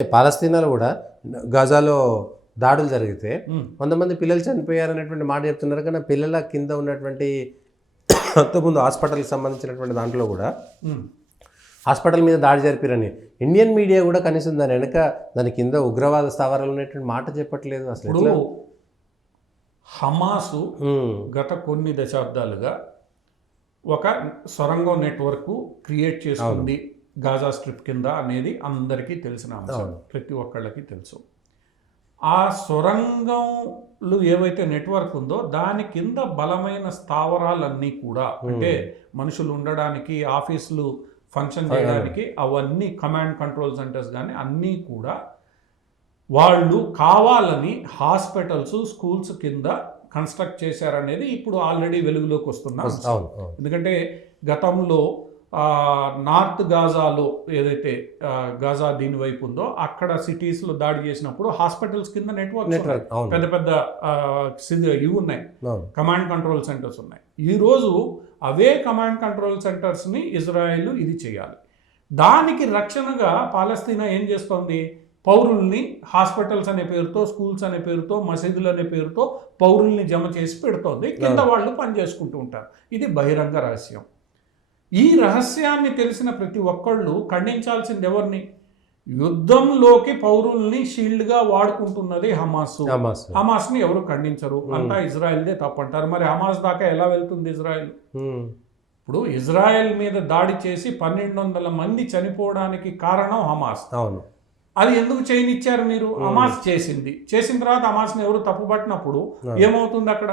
పాలస్తీనాలో కూడా గజాలో దాడులు జరిగితే 100 మంది పిల్లలు చనిపోయారనేటువంటి మాట చెప్తున్నారు. కానీ పిల్లల కింద ఉన్నటువంటి అంతకుముందు హాస్పిటల్కి సంబంధించినటువంటి దాంట్లో కూడా హాస్పిటల్ మీద దాడి జరిపారని ఇండియన్ మీడియా కూడా కనీసం దాని వెనక దాని కింద ఉగ్రవాద స్థావరాలు అనేటువంటి మాట చెప్పట్లేదు. అసలు హమాసు గత కొన్ని దశాబ్దాలుగా ఒక సొరంగం నెట్వర్క్ క్రియేట్ చేసుకుంది గాజా స్ట్రిప్ కింద అనేది అందరికీ తెలిసిన అంశం, ప్రతి ఒక్కళ్ళకి తెలుసు. ఆ సొరంగంలు ఏవైతే నెట్వర్క్ ఉందో దాని కింద బలమైన స్థావరాలన్నీ కూడా, అంటే మనుషులు ఉండడానికి, ఆఫీసులు ఫంక్షన్ చేయడానికి, అవన్నీ కమాండ్ కంట్రోల్ సెంటర్స్ కానీ అన్నీ కూడా వాళ్ళు కావాలని హాస్పిటల్స్, స్కూల్స్ కింద కన్స్ట్రక్ట్ చేశారనేది ఇప్పుడు ఆల్రెడీ వెలుగులోకి వస్తున్నా. ఎందుకంటే గతంలో నార్త్ గాజాలో ఏదైతే గాజా దీని వైపు ఉందో అక్కడ సిటీస్లో దాడి చేసినప్పుడు హాస్పిటల్స్ కింద నెట్వర్క్ పెద్ద పెద్ద ఇవి ఉన్నాయి, కమాండ్ కంట్రోల్ సెంటర్స్ ఉన్నాయి. ఈరోజు అవే కమాండ్ కంట్రోల్ సెంటర్స్ని ఇజ్రాయెల్ ఇది చేయాలి. దానికి రక్షణగా పాలస్తీనా ఏం చేస్తోంది? పౌరుల్ని హాస్పిటల్స్ అనే పేరుతో, స్కూల్స్ అనే పేరుతో, మసీదులు అనే పేరుతో పౌరుల్ని జమ చేసి పెడుతోంది. కింద వాళ్ళు పని చేసుకుంటూ ఉంటారు. ఇది బహిరంగ రహస్యం. ఈ రహస్యాన్ని తెలిసిన ప్రతి ఒక్కళ్ళు ఖండించాల్సింది ఎవరిని? యుద్ధంలోకి పౌరుల్ని షీల్డ్గా వాడుకుంటున్నది హమాస్ని ఎవరు ఖండించరు. అంతా ఇజ్రాయెల్దే తప్పంటారు. మరి హమాస్ దాకా ఎలా వెళ్తుంది ఇజ్రాయెల్? ఇప్పుడు ఇజ్రాయెల్ మీద దాడి చేసి 1200 మంది చనిపోవడానికి కారణం హమాస్. అది ఎందుకు చేయనిచ్చారు మీరు? హమాస్ చేసిన తర్వాత హమాస్ని ఎవరు తప్పుపట్టినప్పుడు ఏమవుతుంది అక్కడ?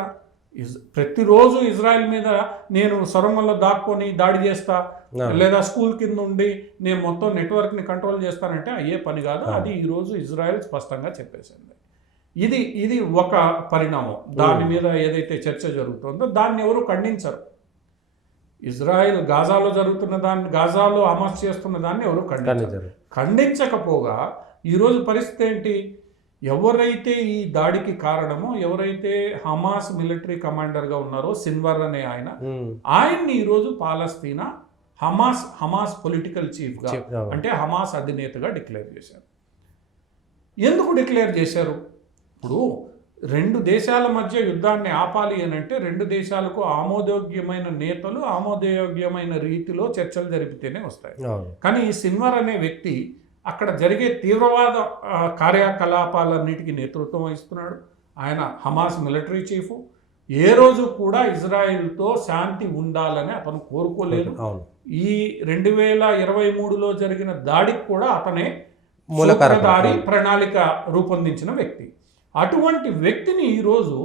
ప్రతిరోజు ఇజ్రాయెల్ మీద నేను సొరంగంలో దాక్కొని దాడి చేస్తా, లేదా స్కూల్ కింద ఉండి నేను మొత్తం నెట్వర్క్ని కంట్రోల్ చేస్తానంటే అయ్యే పని కాదు. అది ఈరోజు ఇజ్రాయెల్ స్పష్టంగా చెప్పేసింది. ఇది ఒక పరిణామం. దాని మీద ఏదైతే చర్చ జరుగుతుందో దాన్ని ఎవరు ఖండించరు. ఇజ్రాయెల్ గాజాలో జరుగుతున్న దాన్ని, గాజాలో హమాస్ చేస్తున్న దాన్ని ఎవరు ఖండించకపోగా ఈరోజు పరిస్థితి ఏంటి? ఎవరైతే ఈ దాడికి కారణమో, ఎవరైతే హమాస్ మిలిటరీ కమాండర్గా ఉన్నారో సిన్వర్ అనే ఆయన్ని ఈరోజు పాలస్తీనా హమాస్ పొలిటికల్ చీఫ్గా, అంటే హమాస్ అధినేతగా డిక్లేర్ చేశారు. ఎందుకు డిక్లేర్ చేశారు? ఇప్పుడు 2 దేశాల మధ్య యుద్ధాన్ని ఆపాలి అని అంటే 2 దేశాలకు ఆమోదయోగ్యమైన నేతలు ఆమోదయోగ్యమైన రీతిలో చర్చలు జరిపితేనే వస్తాయి. కానీ ఈ సిన్వర్ అనే వ్యక్తి అక్కడ జరిగే తీవ్రవాద కార్యకలాపాలన్నిటికీ నేతృత్వం వహిస్తున్నాడు. ఆయన హమాస్ మిలిటరీ చీఫ్. ఏ రోజు కూడా ఇజ్రాయెల్తో శాంతి ఉండాలని అతను కోరుకోలేదు. ఈ 2023లో జరిగిన దాడికి కూడా అతనే మూలకారి ప్రణాళిక రూపొందించిన వ్యక్తి. అటువంటి వ్యక్తిని ఈరోజు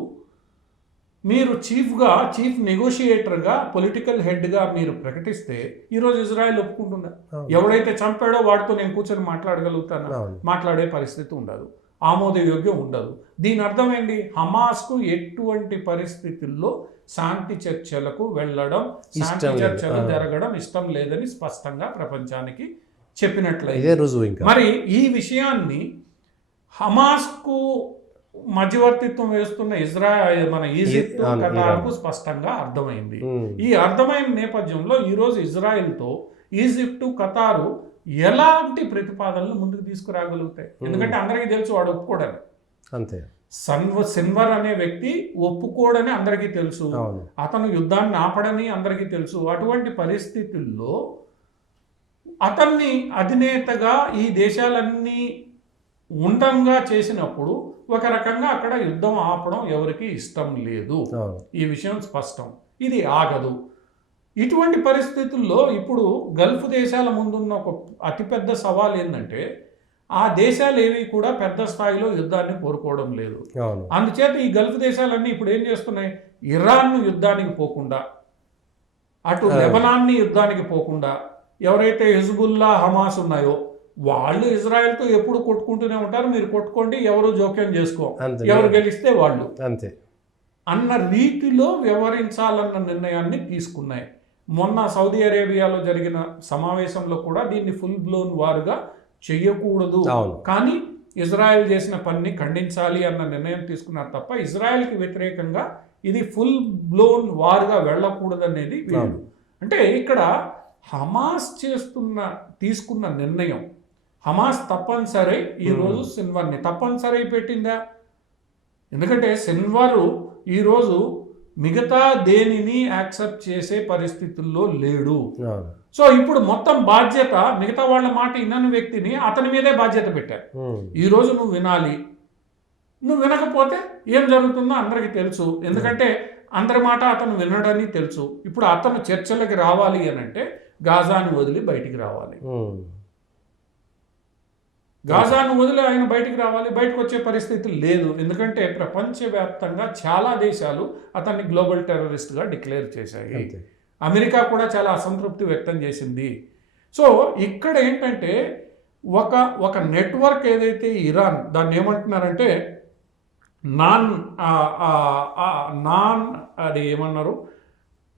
మీరు చీఫ్ నెగోషియేటర్గా, పొలిటికల్ హెడ్గా మీరు ప్రకటిస్తే ఈరోజు ఇజ్రాయెల్ ఒప్పుకుంటుందా? ఎవడైతే చంపాడో వాడితో నేను కూర్చొని మాట్లాడగలుగుతాను? మాట్లాడే పరిస్థితి ఉండదు, ఆమోదయోగ్యం ఉండదు. దీని అర్థం ఏంటి? హమాస్కు ఎటువంటి పరిస్థితుల్లో శాంతి చర్చలకు వెళ్ళడం, శాంతి చర్చలు జరగడం ఇష్టం లేదని స్పష్టంగా ప్రపంచానికి చెప్పినట్లయితే, మరి ఈ విషయాన్ని హమాస్కు మధ్యవర్తిత్వం వేస్తున్న మన ఈజిప్ట్, ఖతార్కు స్పష్టంగా అర్థమైంది. ఈ అర్థమైన నేపథ్యంలో ఈరోజు ఇజ్రాయెల్తో ఈజిప్టు, ఖతారు ఎలాంటి ప్రతిపాదనలు ముందుకు తీసుకురాగలుగుతాయి? ఎందుకంటే అందరికీ తెలుసు వాడు ఒప్పుకోడని. అంతే, సిన్వర్ అనే వ్యక్తి ఒప్పుకోడని అందరికీ తెలుసు. అతను యుద్ధాన్ని ఆపడని అందరికీ తెలుసు. అటువంటి పరిస్థితుల్లో అతన్ని అధినేతగా ఈ దేశాలన్నీ ఉండంగా చేసినప్పుడు ఒక రకంగా అక్కడ యుద్ధం ఆపడం ఎవరికి ఇష్టం లేదు. ఈ విషయం స్పష్టం. ఇది ఆగదు. ఇటువంటి పరిస్థితుల్లో ఇప్పుడు గల్ఫ్ దేశాల ముందున్న ఒక అతిపెద్ద సవాల్ ఏంటంటే ఆ దేశాలు ఏవి కూడా పెద్ద స్థాయిలో యుద్ధాన్ని కోరుకోవడం లేదు. అందుచేత ఈ గల్ఫ్ దేశాలన్నీ ఇప్పుడు ఏం చేస్తున్నాయి? ఇరాన్ను యుద్ధానికి పోకుండా, అటు లెబనాన్ని యుద్ధానికి పోకుండా, ఎవరైతే హిజ్బుల్లా, హమాస్ ఉన్నాయో వాళ్ళు ఇజ్రాయెల్తో ఎప్పుడు కొట్టుకుంటూనే ఉంటారు. మీరు కొట్టుకోండి, ఎవరు జోక్యం చేసుకో, ఎవరు గెలిస్తే వాళ్ళు అంతే అన్న రీతిలో వ్యవహరించాలన్న నిర్ణయాన్ని తీసుకున్నాయి. మొన్న సౌదీ అరేబియాలో జరిగిన సమావేశంలో కూడా దీన్ని ఫుల్ బ్లోన్ వారుగా చెయ్యకూడదు, కానీ ఇజ్రాయెల్ చేసిన పనిని ఖండించాలి అన్న నిర్ణయం తీసుకున్నారు తప్ప ఇజ్రాయెల్కి వ్యతిరేకంగా ఇది ఫుల్ బ్లోన్ వారుగా వెళ్ళకూడదనేది వీళ్ళు. అంటే ఇక్కడ హమాస్ తీసుకున్న నిర్ణయం హమాస్ తప్పనిసరి ఈరోజు సిన్వర్ని తప్పనిసరి పెట్టిందా? ఎందుకంటే సిన్వరు ఈరోజు మిగతా దేనిని యాక్సెప్ట్ చేసే పరిస్థితుల్లో లేడు. సో ఇప్పుడు మొత్తం బాధ్యత మిగతా వాళ్ళ మాట వినని వ్యక్తిని అతని మీదే బాధ్యత పెట్టారు. ఈరోజు నువ్వు వినాలి, నువ్వు వినకపోతే ఏం జరుగుతుందో అందరికీ తెలుసు. ఎందుకంటే అందరి మాట అతను వినడని తెలుసు. ఇప్పుడు అతను చర్చలకి రావాలి అని అంటే గాజాను వదిలి బయటికి రావాలి. గాజాను వదిలి ఆయన బయటికి రావాలి. బయటకు వచ్చే పరిస్థితి లేదు. ఎందుకంటే ప్రపంచవ్యాప్తంగా చాలా దేశాలు అతన్ని గ్లోబల్ టెర్రరిస్ట్గా డిక్లేర్ చేశాయి. అమెరికా కూడా చాలా అసంతృప్తి వ్యక్తం చేసింది. సో ఇక్కడ ఏంటంటే ఒక నెట్వర్క్ ఏదైతే ఇరాన్ దాన్ని ఏమంటున్నారంటే నాన్ అది ఏమన్నారు,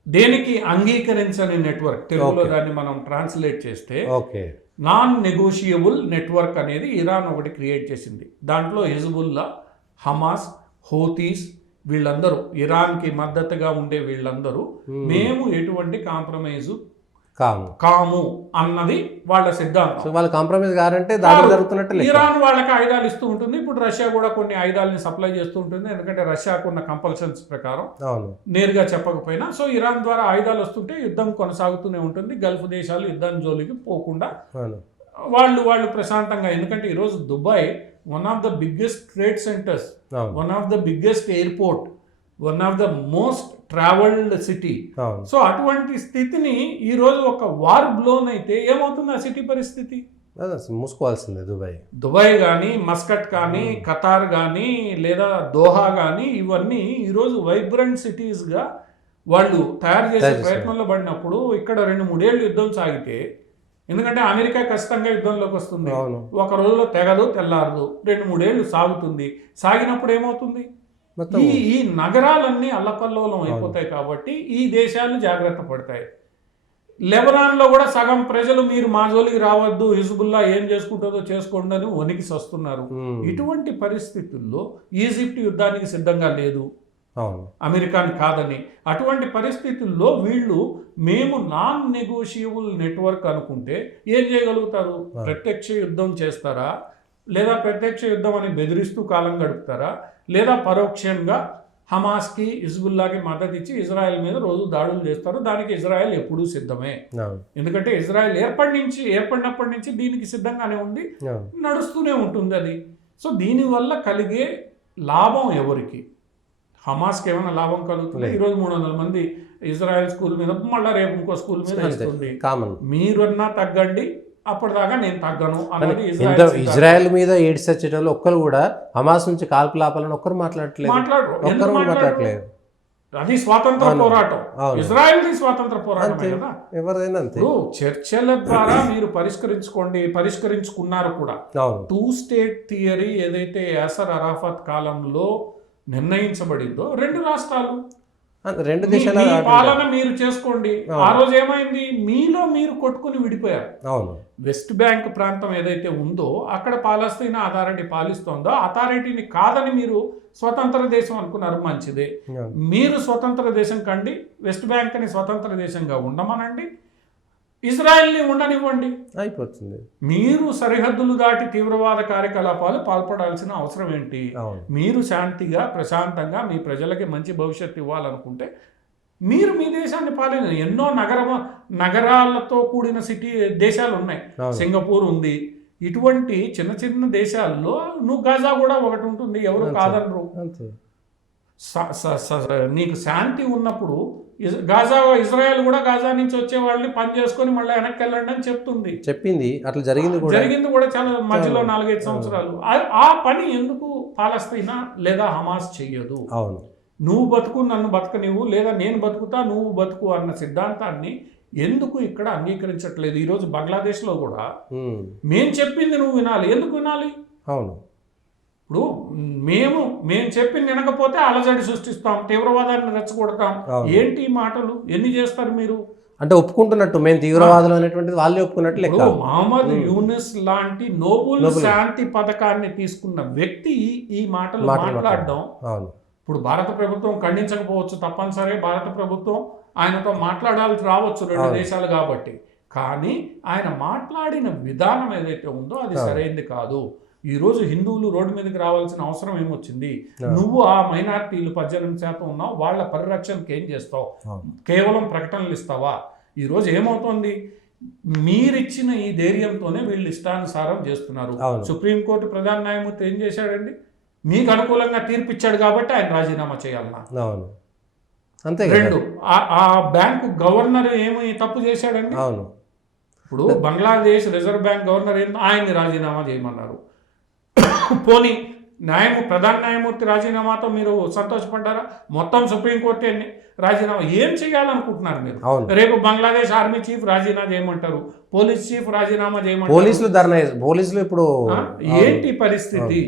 దేనికి అంగీకరించని నెట్వర్క్, తెలుగులో దాన్ని మనం ట్రాన్స్లేట్ చేస్తే నాన్ నెగోషియబుల్ నెట్వర్క్ అనేది ఇరాన్ ఒకటి క్రియేట్ చేసింది. దాంట్లో హిజ్బుల్లా, హమాస్, హౌతీస్ వీళ్ళందరూ, ఇరాన్కి మద్దతుగా ఉండే వీళ్ళందరూ మేము ఎటువంటి కాంప్రమైజు కాము అన్నది వాళ్ళ సిద్ధాంతం. వాళ్ళు కాంప్రమైజ్ గారంటే దాడులు జరుగుతున్నట్టు. ఇరాన్ వాళ్ళకి ఆయుధాలు ఇస్తూ ఉంటుంది. ఇప్పుడు రష్యా కూడా కొన్ని ఆయుధాలని సప్లై చేస్తూ ఉంటుంది. ఎందుకంటే రష్యాకు ఉన్న కంపల్షన్స్ ప్రకారం నేరుగా చెప్పకపోయినా. సో ఇరాన్ ద్వారా ఆయుధాలు వస్తుంటే యుద్ధం కొనసాగుతూనే ఉంటుంది. గల్ఫ్ దేశాలు యుద్ధం జోలికి పోకుండా వాళ్ళు ప్రశాంతంగా. ఎందుకంటే ఈరోజు Dubai one of the biggest trade centres, one of the biggest airport, one of the most travelled city. So అటువంటి స్థితిని ఈరోజు ఒక వార్ బ్లోన్ అయితే ఏమవుతుంది ఆ సిటీ పరిస్థితి? మూసుకోవాల్సిందే. దుబాయ్ కానీ, మస్కట్ కానీ, ఖతార్ కానీ, లేదా దోహా కానీ ఇవన్నీ ఈరోజు వైబ్రెంట్ సిటీస్గా వాళ్ళు తయారు చేసే ప్రయత్నంలో పడినప్పుడు ఇక్కడ 2-3 ఏళ్ళు యుద్ధం సాగితే, ఎందుకంటే అమెరికా ఖచ్చితంగా యుద్ధంలోకి వస్తుంది. ఒక రోజులో తెగదు, తెల్లారదు, 2-3 ఏళ్ళు సాగుతుంది. సాగినప్పుడు ఏమవుతుంది? ఈ నగరాలన్నీ అల్లకల్లోలం అయిపోతాయి. కాబట్టి ఈ దేశాలు జాగ్రత్త పడతాయి. లెబనాన్లో కూడా సగం ప్రజలు మీరు మా జోలికి రావద్దు, హిజ్బుల్లా ఏం చేసుకుంటుందో చేసుకోండి అని వణికి వస్తున్నారు. ఇటువంటి పరిస్థితుల్లో ఈజిప్ట్ యుద్ధానికి సిద్ధంగా లేదు, అమెరికాని కాదని. అటువంటి పరిస్థితుల్లో వీళ్ళు మేము నాన్ నెగోషియబుల్ నెట్వర్క్ అనుకుంటే ఏం చేయగలుగుతారు? ప్రత్యక్ష యుద్ధం చేస్తారా, లేదా ప్రత్యక్ష యుద్ధం అని బెదిరిస్తూ కాలం గడుపుతారా, లేదా పరోక్షంగా హమాస్కి, హిజ్బుల్లాకి మద్దతు ఇచ్చి ఇజ్రాయెల్ మీద రోజు దాడులు చేస్తారు. దానికి ఇజ్రాయెల్ ఎప్పుడూ సిద్ధమే. ఎందుకంటే ఇజ్రాయెల్ ఏర్పడినప్పటి నుంచి దీనికి సిద్ధంగానే ఉంది, నడుస్తూనే ఉంటుంది అది. సో దీనివల్ల కలిగే లాభం ఎవరికి? హమాస్కి ఏమైనా లాభం కలుగుతుంది? ఈరోజు 300 మంది ఇజ్రాయెల్ స్కూల్ మీద, మళ్ళీ రేపు ఇంకో స్కూల్ మీద వేస్తుంది. మీరన్నా తగ్గండి, అప్పటిదాకా నేను తగ్గను అన్నది ఇజ్రాయెల్ మీద ఏడ్స్ వచ్చేటప్పుడు ఒక్కరు కూడా హమాస్ నుంచి కాల్పులు ఆపాలని ఒక్కరు మాట్లాడలేదు. అది స్వాతంత్ర పోరాటం, ఇజ్రాయెల్ స్వాతంత్ర పోరాటం కదా. ఎవరైనా చర్చల ద్వారా మీరు పరిష్కరించుకున్నారు కూడా. 2 స్టేట్ థియరీ ఏదైతే యాసర్ అరాఫత్ కాలంలో నిర్ణయించబడిందో, 2 రాష్ట్రాలు, 2 దేశాల పాలన మీరు చేసుకోండి. ఆ రోజు ఏమైంది? మీలో మీరు కొట్టుకుని విడిపోయారు. వెస్ట్ బ్యాంక్ ప్రాంతం ఏదైతే ఉందో అక్కడ పాలస్తీనా అథారిటీ పాలిస్తుందో అథారిటీని కాదని మీరు స్వతంత్ర దేశం అనుకున్నారు. మంచిదే, మీరు స్వతంత్ర దేశం కండి, వెస్ట్ బ్యాంక్ని స్వతంత్ర దేశంగా ఉండమనండి, ఇజ్రాయెల్ని ఉండనివ్వండి, అయిపోతుంది. మీరు సరిహద్దులు దాటి తీవ్రవాద కార్యకలాపాలు పాల్పడాల్సిన అవసరం ఏంటి? మీరు శాంతిగా ప్రశాంతంగా మీ ప్రజలకి మంచి భవిష్యత్తు ఇవ్వాలనుకుంటే మీరు మీ దేశాన్ని పాలన. ఎన్నో నగరాలతో కూడిన దేశాలు ఉన్నాయి. సింగపూర్ ఉంది. ఇటువంటి చిన్న చిన్న దేశాల్లో నువ్వు గాజా కూడా ఒకటి ఉంటుంది, ఎవరు కాదనరు. నీకు శాంతి ఉన్నప్పుడు ఇజ్రాయెల్ కూడా గాజా నుంచి వచ్చే వాళ్ళని పని చేసుకొని మళ్ళీ వెనక్కి వెళ్ళండి అని చెప్పింది. అట్లా జరిగింది కూడా చాలా మధ్యలో 4-5 సంవత్సరాలు. ఆ పని ఎందుకు పాలస్తీనా లేదా హమాస్ చెయ్యదు? నువ్వు బతుకు, నన్ను బతకనివ్వు, లేదా నేను బతుకుతా నువ్వు బతుకు అన్న సిద్ధాంతాన్ని ఎందుకు ఇక్కడ అంగీకరించట్లేదు? ఈరోజు బంగ్లాదేశ్లో కూడా మేము చెప్పింది నువ్వు వినాలి. ఎందుకు వినాలి? ఇప్పుడు మేము చెప్పింది వినకపోతే అలజడి సృష్టిస్తాం, తీవ్రవాదాన్ని రెచ్చగొడతాం. ఏంటి మాటలు? ఎన్ని చేస్తారు మీరు? అంటే ఒప్పుకుంటున్నట్టు మేము తీవ్రవాదులు అనేటువంటిది వాళ్ళే ఒప్పుకున్నట్లు లెక్క. మహమ్మద్ యూనిస్ లాంటి నోబుల్ శాంతి పథకాన్ని తీసుకున్న వ్యక్తి ఈ మాటలు మాట్లాడడం, ఇప్పుడు భారత ప్రభుత్వం ఖండించకపోవచ్చు, తప్పనిసరి భారత ప్రభుత్వం ఆయనతో మాట్లాడాల్సి రావచ్చు 2 దేశాలు కాబట్టి. కానీ ఆయన మాట్లాడిన విధానం ఏదైతే ఉందో అది సరైంది కాదు. ఈరోజు హిందువులు రోడ్డు మీదకి రావాల్సిన అవసరం ఏమొచ్చింది? నువ్వు ఆ మైనారిటీలు 18% ఉన్నావు, వాళ్ళ పరిరక్షణకి ఏం చేస్తావు? కేవలం ప్రకటనలు ఇస్తావా? ఈరోజు ఏమవుతోంది? మీరిచ్చిన ఈ ధైర్యంతోనే వీళ్ళు ఇష్టానుసారం చేస్తున్నారు. సుప్రీంకోర్టు ప్రధాన న్యాయమూర్తి ఏం చేశాడండి? మీకు అనుకూలంగా తీర్పిచ్చాడు కాబట్టి ఆయన రాజీనామా చేయాలన్నా. అంతే. రెండు, ఆ బ్యాంకు గవర్నర్ ఏమి తప్పు చేశాడండి? ఇప్పుడు బంగ్లాదేశ్ రిజర్వ్ బ్యాంక్ గవర్నర్ ఆయన్ని రాజీనామా చేయమన్నారు. పోనీ ప్రధాన న్యాయమూర్తి రాజీనామాతో మీరు సంతోషపడ్డారా? మొత్తం సుప్రీంకోర్టు రాజీనామా ఏం చేయాలనుకుంటున్నారు మీరు? రేపు బంగ్లాదేశ్ ఆర్మీ చీఫ్ రాజీనామా చేయమంటారు, పోలీస్ చీఫ్ రాజీనామా చేయమంటారు. పోలీసులు ఇప్పుడు ఏంటి పరిస్థితి?